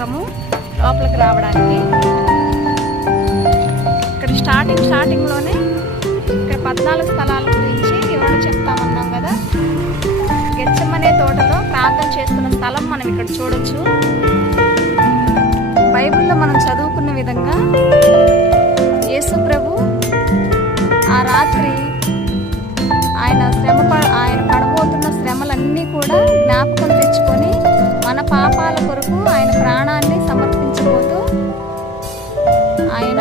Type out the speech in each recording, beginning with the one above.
ద్వారము లోపలికి రావడానికి. ఇక్కడ స్టార్టింగ్లోనే ఇక్కడ 14 స్థలాల గురించి వివరణ చెప్తామన్నాం కదా. గెత్సెమనే తోటలో ప్రార్థన చేస్తున్న స్థలం మనం ఇక్కడ చూడొచ్చు. బైబిల్లో మనం చదువుకున్న విధంగా యేసు ప్రభు ఆ రాత్రి ఆయన పడబోతున్న శ్రమలన్నీ కూడా జ్ఞాపకం తెచ్చుకొని మన పాపాల కొరకు ఆయన ప్రాణాన్ని సమర్పించబోతూ ఆయన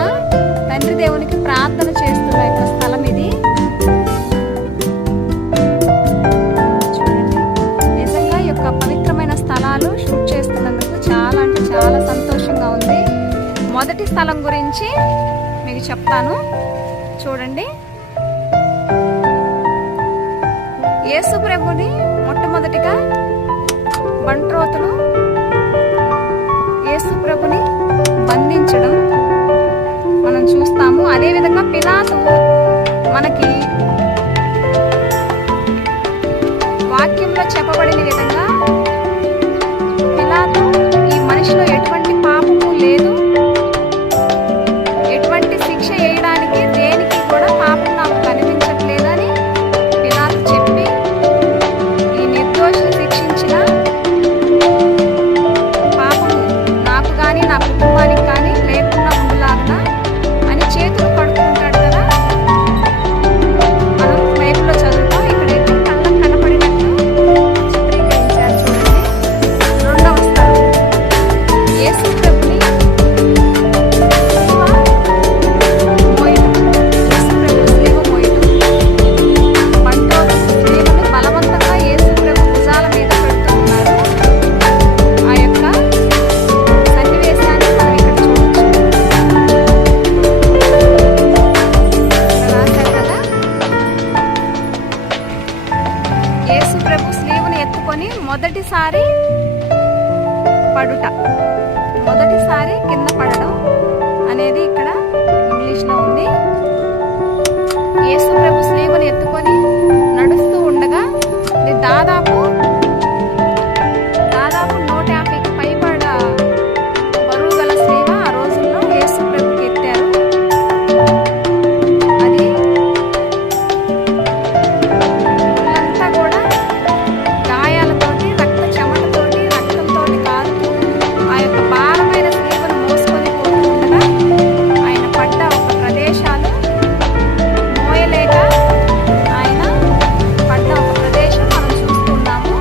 తండ్రి దేవునికి ప్రార్థన చేస్తున్న యొక్క స్థలం ఇది. చూడండి, నిజంగా ఈ యొక్క పవిత్రమైన స్థలాలు షూట్ చేస్తున్నందుకు చాలా అంటే చాలా సంతోషంగా ఉంది. మొదటి స్థలం గురించి మీకు చెప్తాను చూడండి. యేసు ప్రభుని మొట్టమొదటిగా బంట్రోతులు యేసు ప్రభుని బంధించడం మనం చూస్తాము. అదేవిధంగా పిలాతు మనకి వాక్యంలో చెప్పబడిన విధంగా పిలాతు ఈ మనిషిలో ఎటువంటి పాపము లేదు, ఎటువంటి శిక్ష వేయడానికి దేనికి కూడా పాపం నాకు కనిపించట్లేదని పిలాతు చెప్పి ఈ నిర్దోషిని శిక్షించిన పాపము నాకు కానీ నా కుటుంబానికి కానీ లేకుండా ఉండలాగా అని చేతులు కడుక్కుంటాడు కదా. మనం బైబిల్లో చదువుతాం. ఇక్కడైతే కళ్ళకు కనపడినట్టు చిత్రీకరించారు చూడండి. రెండవ స్థలం యేసు ప్రభుని బలవంతంగా యేసు ప్రభు భుజాల మీద పెడుతూ ఉన్నారు. ఆ యొక్క సన్నివేశాన్ని మనం ఇక్కడ చూడొచ్చు. రాశారు కదా, యేసు ప్రభు స్లీవుని ఎత్తుకొని మొదటిసారి కింద పడడం అనేది ఇక్కడ ఇంగ్లీష్లో ఉంది. యేసు ప్రభు స్లీవుని ఎత్తుకొని నడుస్తూ ఉండగా ఇది దాదాపు 150కి పైబడ బరువు గల స్లీవ ఆ రోజుల్లో యేసు ప్రభుకి ఎత్తారు. అది ఒళ్ళంతా కూడా గాయాలతోటి, చెమటతోటి, రక్తంతో కారుతూ ఆ యొక్క భారమైన స్లీవను మోసుకొని పోతూ ఉండగా ఆయన పడ్డ ఒక ప్రదేశాలు మోయలేక ఆయన పడ్డ ఒక ప్రదేశం మనం చూస్తున్నాము.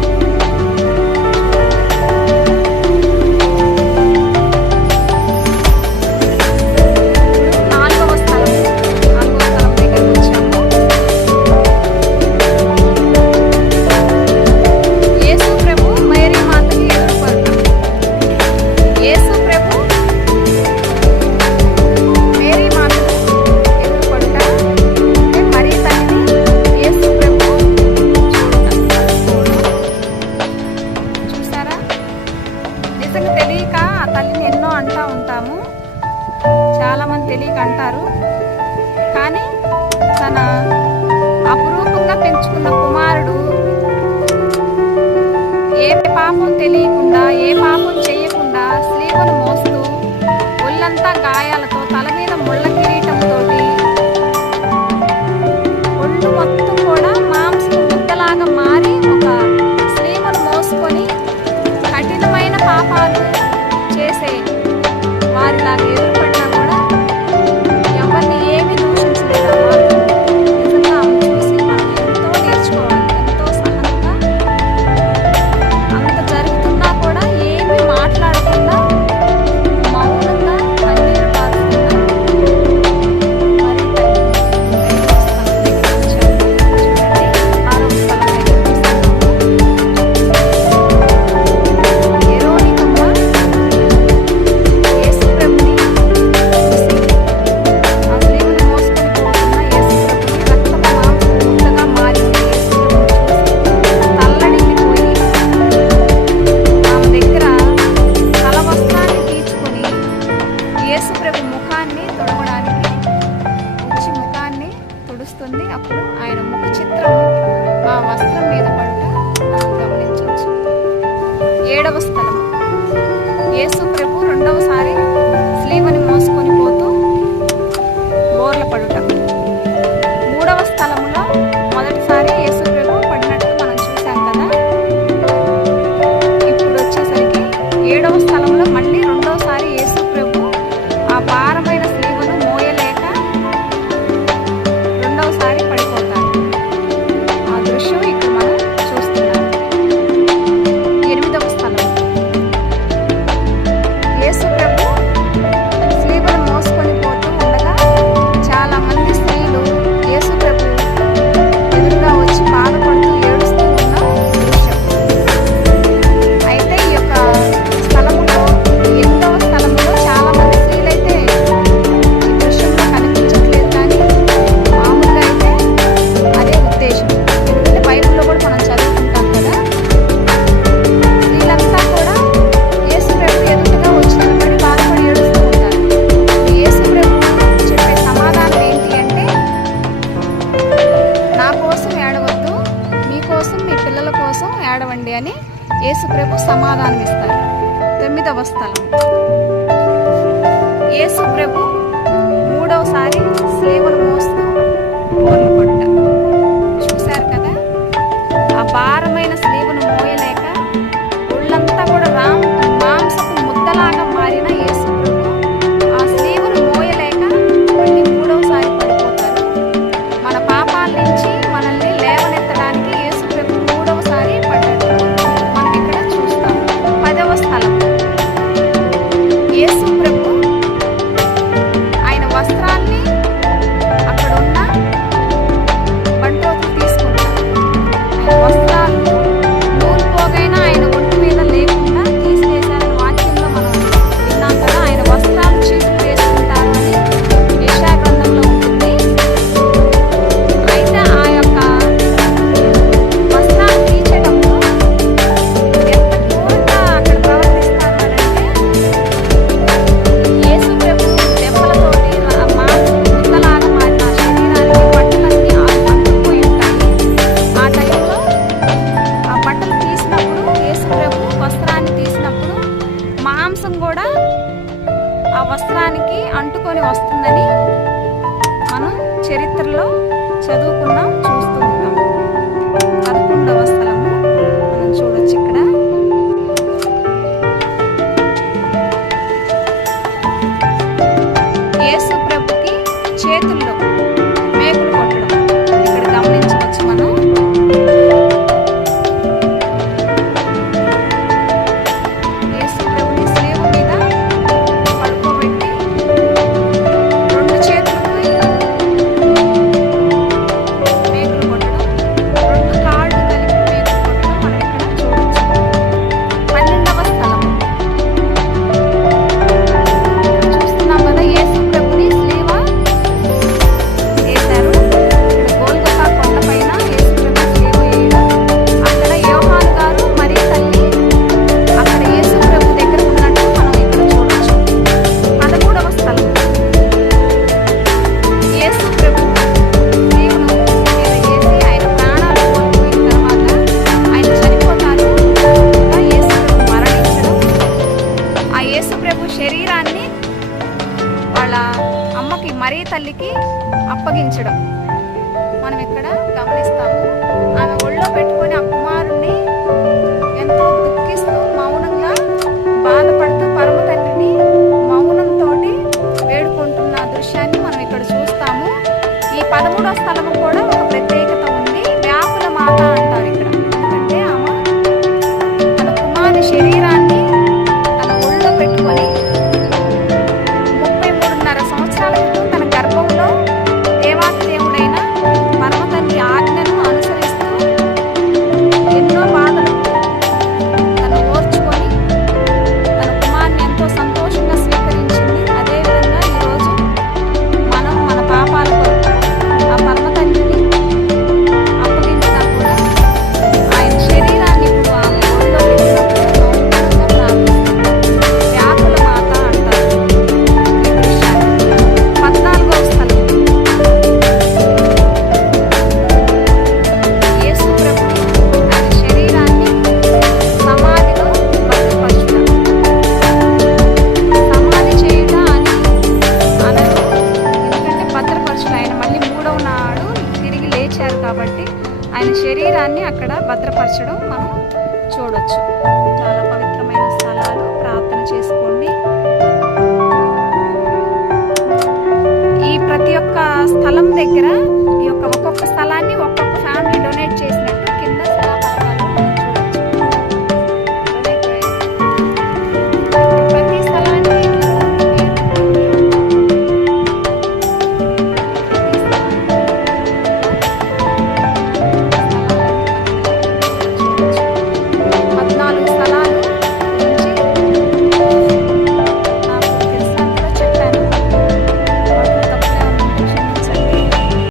నాలుగవ స్థలం దగ్గరికి వచ్చాము. యేసు ప్రభు మేరీ మాతకి ఎదురుపడతాం. యేసు ప్రభు మేరీ మాతకు ఎదురుపడుట అంటే మరీ తల్లిని యేసు ప్రభు చూసారా. నిజంగా తెలియక ఆ తల్లిని ఎన్నో అంటూ ఉంటాము. చాలా మంది తెలియక అంటారు. కానీ తన అపురూపంగా పెంచుకున్న కుమారుడు ఏ పాపం తెలియకుండా, ఏ పాపం చేయకుండా స్లీవను మోస్తూ ఒళ్ళంతా గాయాలతో, తల మీద ముళ్ళ కిరీటంతో, ఒళ్ళు మొత్తం కూడా మాంసం ముద్దలాగా మారి ఒక స్లీవను మోసుకొని కఠినమైన పాపాలు చేసే వారిలాగా ఎదురుపడినా కూడా ఎవరిని ఏమీ దూషించలేదు. నిజంగా ఆమె చూసి మనం ఎంతో నేర్చుకోవాలి. ఎంతో సహనంగా అంత జరుగుతున్నా కూడా ఏమీ మాట్లాడకుండా మౌనంగా కన్నీరు కారుతున్నా మరి ఐదవ స్థలం దగ్గరికి వచ్చాము. చూడండి, 6వ స్థలం దగ్గరికి వస్తున్నాము. ఎరోనికమ్మ యేసు ప్రభుని చూసి ఆ స్త్రీని మోసుకొని పోతున్న యేసు ప్రభుని రక్తపు మాంసం ముద్దగా మారిన యేసు ప్రభుని చూసి తల్లడిల్లిపోయి ఆమె దగ్గర తల వస్త్రాన్ని తీర్చుకొని యేసు ప్రభు ముఖాన్ని తొడవడానికి వచ్చి ముఖాన్ని తుడుస్తుంది. అప్పుడు ఆయన ముఖ చిత్రం ఆ వస్త్రం మీద పడుట మనం గమనించవచ్చు. 7వ స్థలం యేసు ప్రభు రెండవసారి స్లీవని మోసుకొని పోతూ బోర్ల పడుట. మూడవ స్థలములో మొదటిసారి యేసు ప్రభు పడినట్టు మనం చూసాం కదా. ఇప్పుడు వచ్చేసరికి 7వ స్థలంలో మళ్ళీ రెండవసారి యేసు ప్రభు ఆ భారమైన స్లీవను మోయలేక రెండవసారి పడిపోతాడు. ఆ దృశ్యం ఇక్కడ మనం చూస్తున్నాం. 8వ స్థలం యేసు ప్రభు స్లీవను మోసుకొని పోతూ ఉండగా చాలా మంది స్త్రీలు యేసు ప్రభు ఎదురుగా వచ్చి బాధపడుతూ ఏడుస్తూ ఉన్న దృశ్యం. అయితే ఈ యొక్క స్థలములో 8వ స్థలములో చాలా మంది స్త్రీలైతే ఈ దృశ్యంలో కనిపించట్లేదు, కానీ మామూలుగా అయితే అదే ఉద్దేశం. ఎందుకంటే బైబిల్లో కూడా మనం చదువుకుంటాం కదా, స్త్రీలంతా కూడా యేసు ప్రభు ఎదురుగా వచ్చి నిలబడి బాధపడి ఏడుస్తూ ఉంటారు. యేసు ప్రభు చెప్పే సమాధానం ఏంటి అంటే, నా కోసం ఏడవద్దు, మీకోసం మీ పిల్లల కోసం ఏడవండి అని యేసు ప్రభు సమాధానం ఇస్తారు. 9వ స్థలం యేసు ప్రభు మూడవసారి స్లీవను మోస్తూ బోర్ల పడుట. చూశారు కదా, ఆ భారమైన స్లీవను మోయలేక ఒళ్ళంతా కూడా మాంసపు ముద్దలాగా మారిన యేసు ప్రభు ఆ స్లీవను మోయలేక మళ్ళీ మూడవసారి పడిపోతారు. మన పాపాల నుంచి మనల్ని లేవనెత్తడానికి యేసు ప్రభు మూడవసారి పడ్డట్టు మనం ఇక్కడ చూస్తాం. 10వ స్థలం యేసు ప్రభు ఆయన వస్త్రాన్ని అక్కడున్న బంట్రోతులు తీసుకుంటారు. ఆయన వస్త్రాలు నూలు పోగైనా ఆయన ఒంటి మీద లేకుండా తీసివేశారని వాక్యంలో మనం విన్నాం కదా. ఆయన వస్త్రాలు చీల్చి వేసుకుంటారు అని యెషయా గ్రంథంలో ఉంటుంది. అయితే ఆ యొక్క వస్త్రాలు తీసేటప్పుడు ఎంత క్రూరంగా అక్కడ ప్రవర్తిస్తారు అని అంటే, యేసు ప్రభు దెబ్బలతోటి మాంసపు ముద్దలాగా మారిన ఆ శరీరానికి బట్టలన్నీ అంటుకుపోయి ఉంటాయి. ఆ టైంలో ఆ బట్టలు తీసినప్పుడు, యేసు ప్రభు వస్త్రాన్ని తీసినప్పుడు మాంసం కూడా ఆ వస్త్రానికి అంటుకొని వస్తుందని మనం చరిత్రలో చదువుకున్నాం, చూస్తూ ఉంటాం. 11వ స్థలము మనం చూడొచ్చు ఇక్కడ. యేసు ప్రభుకి చేతుల్లో మేకులు కొట్టడం ఇక్కడ గమనించవచ్చు మనం. యేసు ప్రభుని స్లీవ్ మీద పడుకోబెట్టి 2 చేతులకి మేకులు కొట్టడం, 2 కాళ్ళు కలిపి మేకులు కొట్టడం మనం ఇక్కడ చూడొచ్చు. 12వ స్థలం ఇక్కడ చూస్తున్నాం కదా, యేసు ప్రభుని స్లీవ వేశారు. ఇక్కడ గోల్గొతా కొండపైన యేసు ప్రభు స్లీవ వేయడం, అక్కడ యోహాను గారు మరియ తల్లి అక్కడ యేసు ప్రభు దగ్గర ఉన్నట్టు మనం ఇక్కడ చూడొచ్చు. 13వ స్థలం యేసు ప్రభు స్లీవను మీద వేసి ఆయన ప్రాణాలు కోల్పోయిన తర్వాత ఆయన చనిపోతారు. ఇంకా యేసు ప్రభు మరణించడం, ఆ యేసు ప్రభు శరీరాన్ని వాళ్ళ అమ్మకి మరియ తల్లికి అప్పగించడం మనం ఇక్కడ గమనిస్తాము. ఆమె ఒళ్ళో పెట్టుకొని ఆ కుమారుణ్ణి ఎంతో దుఃఖిస్తూ మౌనంగా బాధపడుతూ పరమ తండ్రిని మౌనంతో వేడుకుంటున్న దృశ్యాన్ని మనం ఇక్కడ చూస్తాము. ఈ 13వ స్థలము కూడా ఒక ప్రత్యేకత ఉంది. వ్యాకుల మాత అంటారు ఇక్కడ. ఎందుకంటే ఆమె తన కుమారుని శరీరాన్ని తన ఒళ్ళో పెట్టుకొని 33.5 సంవత్సరాల క్రితం తన గర్భంలో దేవాతి దేవుడైన పరమ తండ్రి ఆజ్ఞను అనుసరిస్తూ అక్కడ భద్రపరచడం మనం చూడొచ్చు. చాలా పవిత్రమైన స్థలాలు, ప్రార్థన చేసుకోండి. ఈ ప్రతి ఒక్క స్థలం దగ్గర